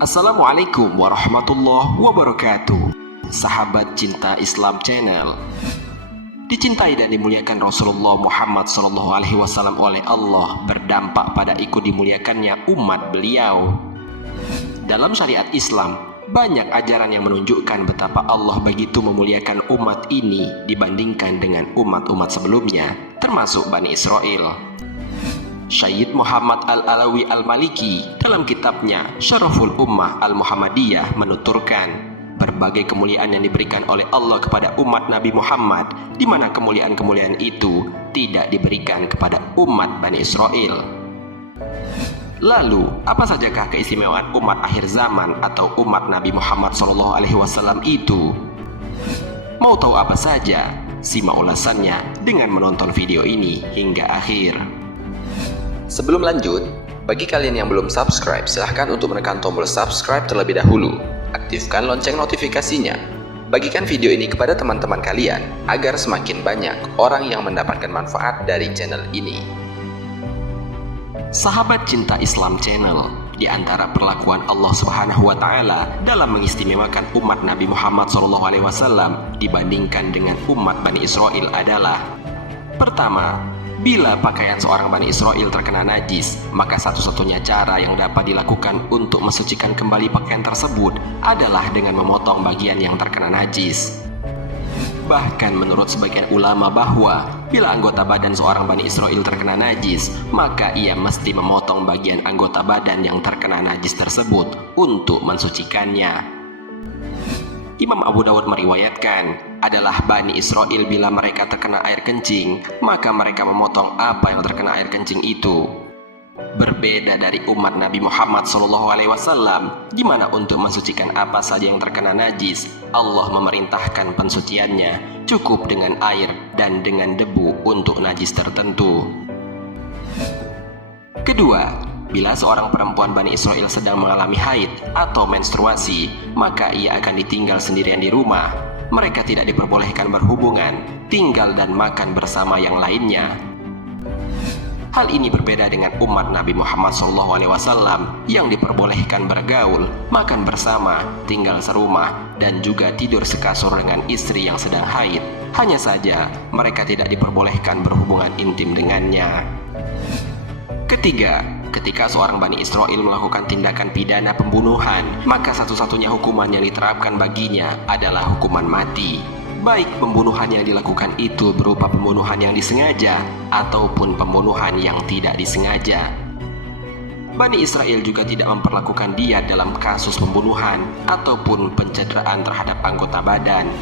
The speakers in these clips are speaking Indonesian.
Assalamualaikum warahmatullahi wabarakatuh. Sahabat Cinta Islam Channel, dicintai dan dimuliakan Rasulullah Muhammad SAW oleh Allah, berdampak pada ikut dimuliakannya umat beliau. Dalam syariat Islam, banyak ajaran yang menunjukkan betapa Allah begitu memuliakan umat ini dibandingkan dengan umat-umat sebelumnya, termasuk Bani Israel. Syed Muhammad Al-Alawi Al-Maliki dalam kitabnya Syaraful Ummah Al-Muhammadiyah menuturkan berbagai kemuliaan yang diberikan oleh Allah kepada umat Nabi Muhammad, di mana kemuliaan-kemuliaan itu tidak diberikan kepada umat Bani Israel. Lalu, apa sajakah keistimewaan umat akhir zaman atau umat Nabi Muhammad SAW itu? Mau tahu apa saja? Simak ulasannya dengan menonton video ini hingga akhir. Sebelum lanjut, bagi kalian yang belum subscribe, silahkan untuk menekan tombol subscribe terlebih dahulu. Aktifkan lonceng notifikasinya. Bagikan video ini kepada teman-teman kalian, agar semakin banyak orang yang mendapatkan manfaat dari channel ini. Sahabat Cinta Islam Channel, di antara perlakuan Allah Subhanahu wa Ta'ala dalam mengistimewakan umat Nabi Muhammad SAW dibandingkan dengan umat Bani Israel adalah: pertama, bila pakaian seorang Bani Israel terkena najis, maka satu-satunya cara yang dapat dilakukan untuk mensucikan kembali pakaian tersebut adalah dengan memotong bagian yang terkena najis. Bahkan menurut sebagian ulama bahwa bila anggota badan seorang Bani Israel terkena najis, maka ia mesti memotong bagian anggota badan yang terkena najis tersebut untuk mensucikannya. Imam Abu Dawud meriwayatkan, adalah Bani Israel bila mereka terkena air kencing, maka mereka memotong apa yang terkena air kencing itu. Berbeda dari umat Nabi Muhammad SAW, di mana untuk mensucikan apa saja yang terkena najis, Allah memerintahkan pensuciannya cukup dengan air dan dengan debu untuk najis tertentu. Kedua, bila seorang perempuan Bani Israel sedang mengalami haid atau menstruasi, maka ia akan ditinggal sendirian di rumah. Mereka tidak diperbolehkan berhubungan, tinggal dan makan bersama yang lainnya. Hal ini berbeda dengan umat Nabi Muhammad SAW yang diperbolehkan bergaul, makan bersama, tinggal serumah, dan juga tidur sekasur dengan istri yang sedang haid. Hanya saja, mereka tidak diperbolehkan berhubungan intim dengannya. Ketiga, ketika seorang Bani Israel melakukan tindakan pidana pembunuhan, maka satu-satunya hukuman yang diterapkan baginya adalah hukuman mati. Baik pembunuhan yang dilakukan itu berupa pembunuhan yang disengaja ataupun pembunuhan yang tidak disengaja. Bani Israel juga tidak memperlakukan diat dalam kasus pembunuhan ataupun pencederaan terhadap anggota badan.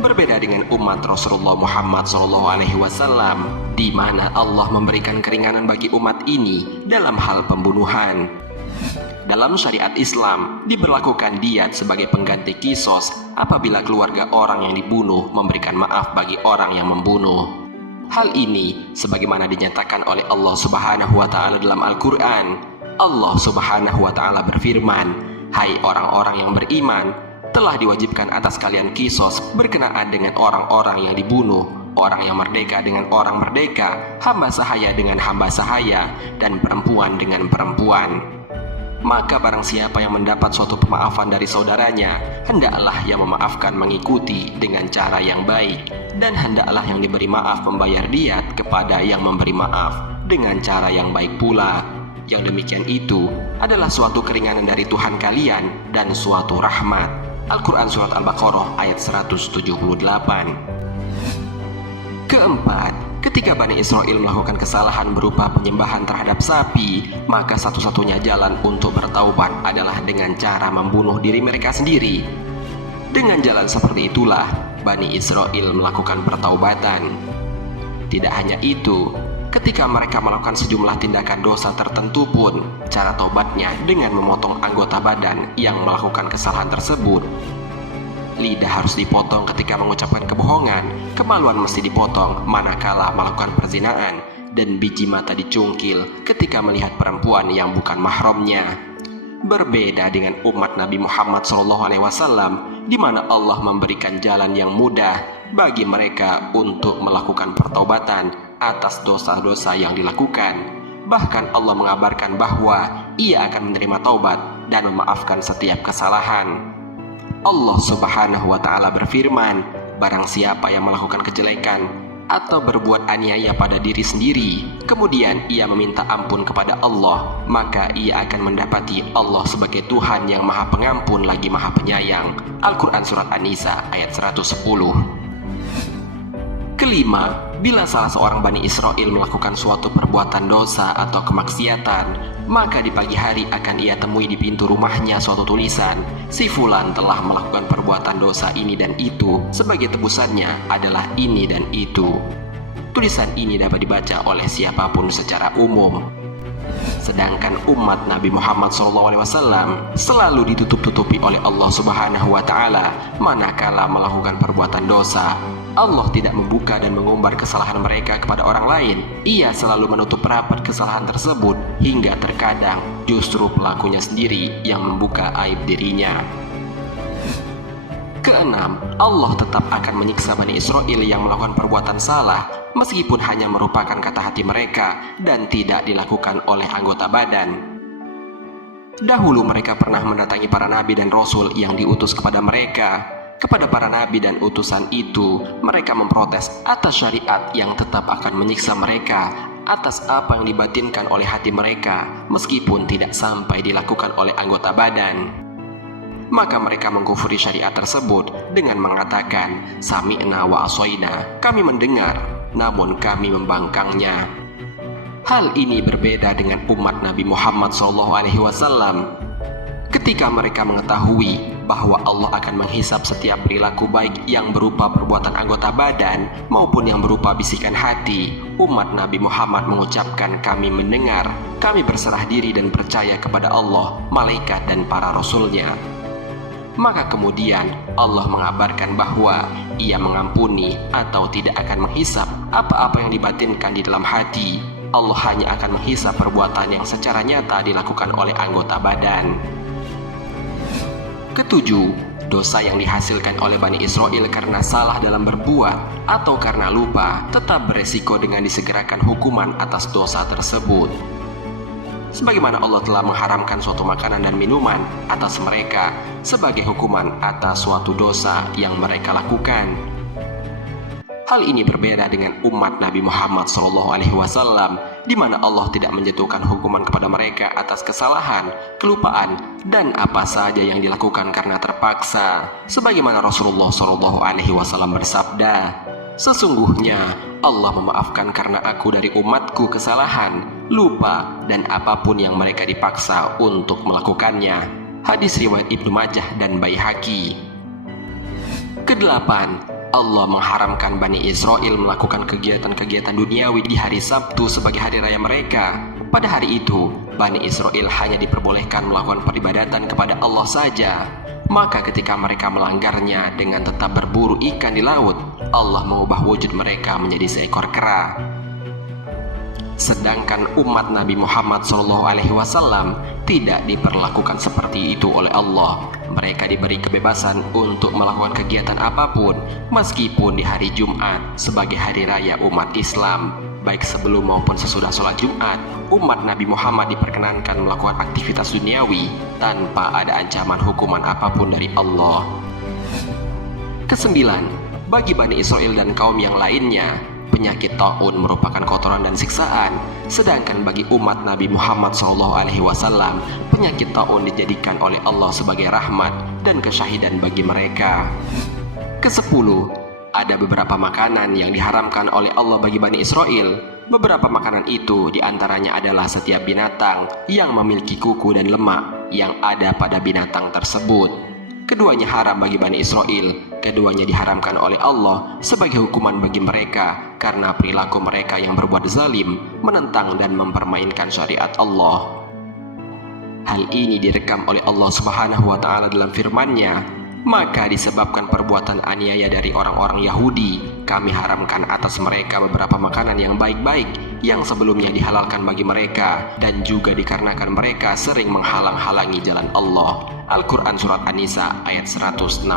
Berbeda dengan umat Rasulullah Muhammad SAW, di mana Allah memberikan keringanan bagi umat ini dalam hal pembunuhan. Dalam syariat Islam, diberlakukan diat sebagai pengganti kisos apabila keluarga orang yang dibunuh memberikan maaf bagi orang yang membunuh. Hal ini sebagaimana dinyatakan oleh Allah Subhanahu wa Ta'ala dalam Al-Quran. Allah Subhanahu wa Ta'ala berfirman, "Hai orang-orang yang beriman, telah diwajibkan atas kalian kisos berkenaan dengan orang-orang yang dibunuh, orang yang merdeka dengan orang merdeka, hamba sahaya dengan hamba sahaya, dan perempuan dengan perempuan. Maka barang siapa yang mendapat suatu pemaafan dari saudaranya, hendaklah yang memaafkan mengikuti dengan cara yang baik, dan hendaklah yang diberi maaf membayar diat kepada yang memberi maaf dengan cara yang baik pula. Yang demikian itu adalah suatu keringanan dari Tuhan kalian dan suatu rahmat." Al-Quran Surat Al-Baqarah ayat 178. Keempat, ketika Bani Israel melakukan kesalahan berupa penyembahan terhadap sapi, maka satu-satunya jalan untuk bertaubat adalah dengan cara membunuh diri mereka sendiri. Dengan jalan seperti itulah Bani Israel melakukan pertaubatan. Tidak hanya itu, ketika mereka melakukan sejumlah tindakan dosa tertentu pun, cara taubatnya dengan memotong anggota badan yang melakukan kesalahan tersebut. Lidah harus dipotong ketika mengucapkan kebohongan, kemaluan mesti dipotong manakala melakukan perzinaan, dan biji mata dicungkil ketika melihat perempuan yang bukan mahramnya. Berbeda dengan umat Nabi Muhammad SAW, di mana Allah memberikan jalan yang mudah bagi mereka untuk melakukan pertaubatan atas dosa-dosa yang dilakukan. Bahkan Allah mengabarkan bahwa Ia akan menerima taubat dan memaafkan setiap kesalahan. Allah Subhanahu wa Ta'ala berfirman, barang siapa yang melakukan kejelekan atau berbuat aniaya pada diri sendiri, kemudian ia meminta ampun kepada Allah, maka ia akan mendapati Allah sebagai Tuhan yang Maha Pengampun lagi Maha Penyayang. Al-Quran Surat An-Nisa ayat 110. Kelima, bila salah seorang Bani Israel melakukan suatu perbuatan dosa atau kemaksiatan, maka di pagi hari akan ia temui di pintu rumahnya suatu tulisan, si fulan telah melakukan perbuatan dosa ini dan itu, sebagai tebusannya adalah ini dan itu. Tulisan ini dapat dibaca oleh siapapun secara umum. Sedangkan umat Nabi Muhammad SAW selalu ditutup-tutupi oleh Allah Subhanahu wa Ta'ala manakala melakukan perbuatan dosa. Allah tidak membuka dan mengumbar kesalahan mereka kepada orang lain. Ia selalu menutup rapat kesalahan tersebut hingga terkadang justru pelakunya sendiri yang membuka aib dirinya. Keenam, Allah tetap akan menyiksa Bani Israel yang melakukan perbuatan salah meskipun hanya merupakan kata hati mereka dan tidak dilakukan oleh anggota badan. Dahulu mereka pernah mendatangi para nabi dan rasul yang diutus kepada mereka. Kepada para nabi dan utusan itu, mereka memprotes atas syariat yang tetap akan menyiksa mereka, atas apa yang dibatinkan oleh hati mereka meskipun tidak sampai dilakukan oleh anggota badan. Maka mereka mengkufuri syariat tersebut dengan mengatakan, sami'na wa asoina, kami mendengar, namun kami membangkangnya. Hal ini berbeda dengan umat Nabi Muhammad SAW. Ketika mereka mengetahui bahwa Allah akan menghisap setiap perilaku baik yang berupa perbuatan anggota badan maupun yang berupa bisikan hati, umat Nabi Muhammad mengucapkan, kami mendengar, kami berserah diri dan percaya kepada Allah, malaikat dan para rasulnya. Maka kemudian Allah mengabarkan bahwa Ia mengampuni atau tidak akan menghisap apa-apa yang dibatinkan di dalam hati. Allah hanya akan menghisap perbuatan yang secara nyata dilakukan oleh anggota badan. Ketujuh, dosa yang dihasilkan oleh Bani Israel karena salah dalam berbuat atau karena lupa tetap beresiko dengan disegerakan hukuman atas dosa tersebut. Sebagaimana Allah telah mengharamkan suatu makanan dan minuman atas mereka sebagai hukuman atas suatu dosa yang mereka lakukan. Hal ini berbeda dengan umat Nabi Muhammad SAW, di mana Allah tidak menjatuhkan hukuman kepada mereka atas kesalahan, kelupaan, dan apa saja yang dilakukan karena terpaksa. Sebagaimana Rasulullah SAW bersabda, sesungguhnya Allah memaafkan karena aku dari umatku kesalahan, lupa, dan apapun yang mereka dipaksa untuk melakukannya. Hadis riwayat Ibnu Majah dan Baihaqi. Kedelapan, Allah mengharamkan Bani Israel melakukan kegiatan-kegiatan duniawi di hari Sabtu sebagai hari raya mereka. Pada hari itu, Bani Israel hanya diperbolehkan melakukan peribadatan kepada Allah saja. Maka ketika mereka melanggarnya dengan tetap berburu ikan di laut, Allah mengubah wujud mereka menjadi seekor kera. Sedangkan umat Nabi Muhammad SAW tidak diperlakukan seperti itu oleh Allah. Mereka diberi kebebasan untuk melakukan kegiatan apapun meskipun di hari Jumat sebagai hari raya umat Islam. Baik sebelum maupun sesudah sholat Jumat, umat Nabi Muhammad diperkenankan melakukan aktivitas duniawi tanpa ada ancaman hukuman apapun dari Allah. Kesembilan, bagi Bani Israel dan kaum yang lainnya, penyakit taun merupakan kotoran dan siksaan, sedangkan bagi umat Nabi Muhammad SAW, penyakit taun dijadikan oleh Allah sebagai rahmat dan kesyahidan bagi mereka. Kesepuluh, ada beberapa makanan yang diharamkan oleh Allah bagi Bani Israel. Beberapa makanan itu diantaranya adalah setiap binatang yang memiliki kuku dan lemak yang ada pada binatang tersebut. Keduanya haram bagi Bani Israel. Keduanya diharamkan oleh Allah sebagai hukuman bagi mereka karena perilaku mereka yang berbuat zalim, menentang dan mempermainkan syariat Allah. Hal ini direkam oleh Allah Subhanahu wa Ta'ala dalam firman-Nya, maka disebabkan perbuatan aniaya dari orang-orang Yahudi, kami haramkan atas mereka beberapa makanan yang baik-baik yang sebelumnya dihalalkan bagi mereka, dan juga dikarenakan mereka sering menghalang-halangi jalan Allah. Al-Quran Surat An-Nisa ayat 160.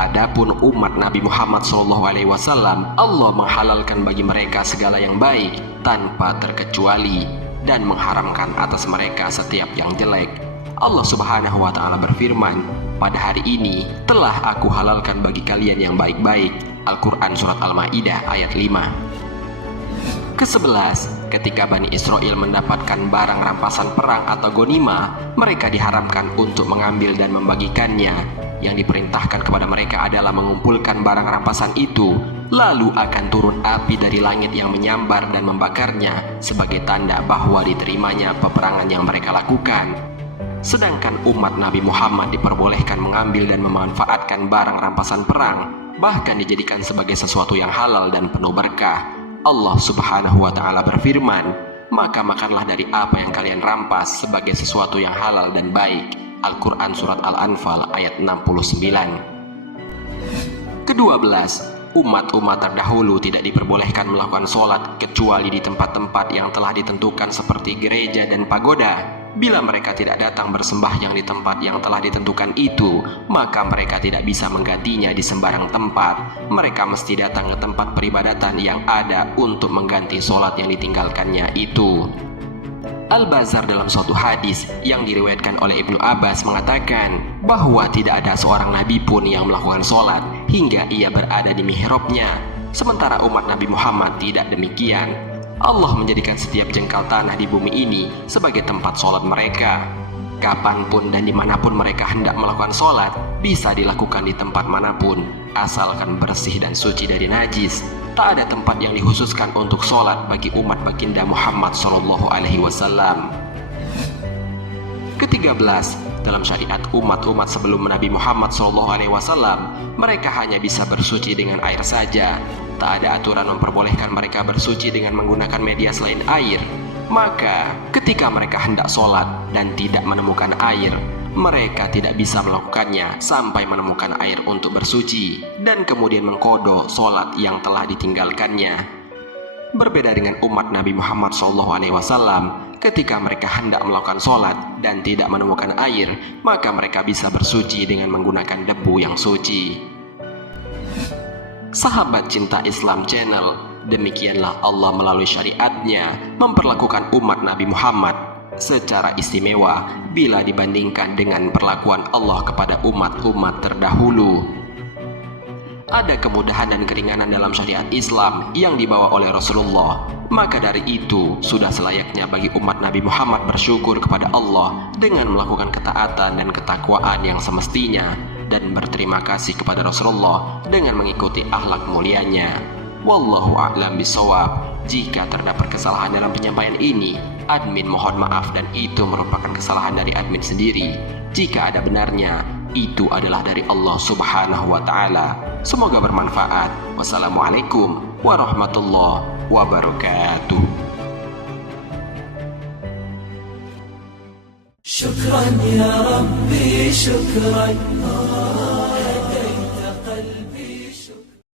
Adapun umat Nabi Muhammad SAW, Allah menghalalkan bagi mereka segala yang baik, tanpa terkecuali dan mengharamkan atas mereka setiap yang jelek. Allah Subhanahu wa Ta'ala berfirman, pada hari ini telah aku halalkan bagi kalian yang baik-baik. Al-Quran Surat Al-Ma'idah ayat 5. Ke-11, ketika Bani Israel mendapatkan barang rampasan perang atau gonima, mereka diharamkan untuk mengambil dan membagikannya. Yang diperintahkan kepada mereka adalah mengumpulkan barang rampasan itu, lalu akan turun api dari langit yang menyambar dan membakarnya sebagai tanda bahwa diterimanya peperangan yang mereka lakukan. Sedangkan umat Nabi Muhammad diperbolehkan mengambil dan memanfaatkan barang rampasan perang, bahkan dijadikan sebagai sesuatu yang halal dan penuh berkah. Allah Subhanahu wa Ta'ala berfirman, maka makanlah dari apa yang kalian rampas sebagai sesuatu yang halal dan baik. Al-Quran Surat Al-Anfal ayat 69. Ke-12, umat-umat terdahulu tidak diperbolehkan melakukan sholat kecuali di tempat-tempat yang telah ditentukan seperti gereja dan pagoda. Bila mereka tidak datang bersembahyang di tempat yang telah ditentukan itu, maka mereka tidak bisa menggantinya di sembarang tempat. Mereka mesti datang ke tempat peribadatan yang ada untuk mengganti sholat yang ditinggalkannya itu. Al-Bazar dalam suatu hadis yang diriwayatkan oleh Ibnu Abbas mengatakan bahwa tidak ada seorang nabi pun yang melakukan sholat hingga ia berada di mihrabnya, sementara umat Nabi Muhammad tidak demikian. Allah menjadikan setiap jengkal tanah di bumi ini sebagai tempat sholat mereka. Kapanpun dan dimanapun mereka hendak melakukan sholat, bisa dilakukan di tempat manapun, asalkan bersih dan suci dari najis. Tak ada tempat yang dikhususkan untuk sholat bagi umat baginda Muhammad SAW. Ke-13, dalam syariat umat-umat sebelum Nabi Muhammad SAW, mereka hanya bisa bersuci dengan air saja. Tak ada aturan memperbolehkan mereka bersuci dengan menggunakan media selain air. Maka, ketika mereka hendak sholat dan tidak menemukan air, mereka tidak bisa melakukannya sampai menemukan air untuk bersuci dan kemudian mengqadha sholat yang telah ditinggalkannya. Berbeda dengan umat Nabi Muhammad SAW, ketika mereka hendak melakukan sholat dan tidak menemukan air, maka mereka bisa bersuci dengan menggunakan debu yang suci. Sahabat Cinta Islam Channel, demikianlah Allah melalui syariatnya memperlakukan umat Nabi Muhammad secara istimewa bila dibandingkan dengan perlakuan Allah kepada umat-umat terdahulu. Ada kemudahan dan keringanan dalam syariat Islam yang dibawa oleh Rasulullah. Maka dari itu, sudah selayaknya bagi umat Nabi Muhammad bersyukur kepada Allah dengan melakukan ketaatan dan ketakwaan yang semestinya, dan berterima kasih kepada Rasulullah dengan mengikuti akhlak mulianya. Wallahu a'lam bishawab. Jika terdapat kesalahan dalam penyampaian ini, admin mohon maaf dan itu merupakan kesalahan dari admin sendiri. Jika ada benarnya, itu adalah dari Allah Subhanahu wa Ta'ala. Semoga bermanfaat. Wassalamualaikum warahmatullahi wabarakatuh. شكرا يا ربي شكرا